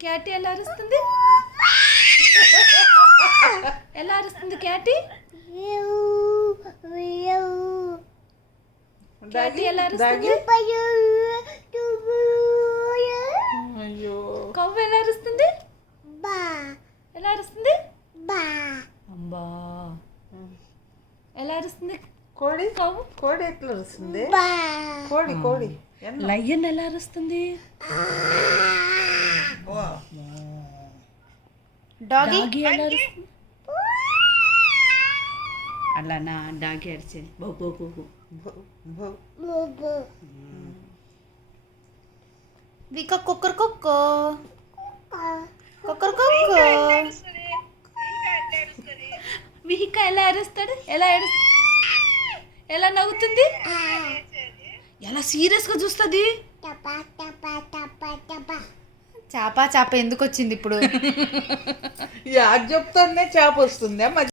Katie ఎలా అరుస్తుంది? ఎలా అరుస్తుంది క్యాటి? క్యాటి ఎలా అరుస్తుంది? అయ్యో. కవ్వు ఎలా అరుస్తుంది? ఎలా అరుస్తుంది? అబ్బా. ఎలా అరుస్తుంది కోడి కవ్వు? కోడి ఎట్లా అరుస్తుంది? కోడి కోడి లయన్ ఎలా అరుస్తుంది? డాగి ఎలా అరుస్తుంది? అలానా డాగి అరిచేది బో బో బో బో. విక కుక్కర్ కుక్కో కుక్కర్ కుక్కో. విహిక ఎలా అరుస్తాడు? ఎలా నవ్వుతుంది? ఎలా సీరియస్గా చూస్తుంది? చాప ఎందుకు వచ్చింది ఇప్పుడు? యాడ్ చెప్తానే చేప వస్తుందా?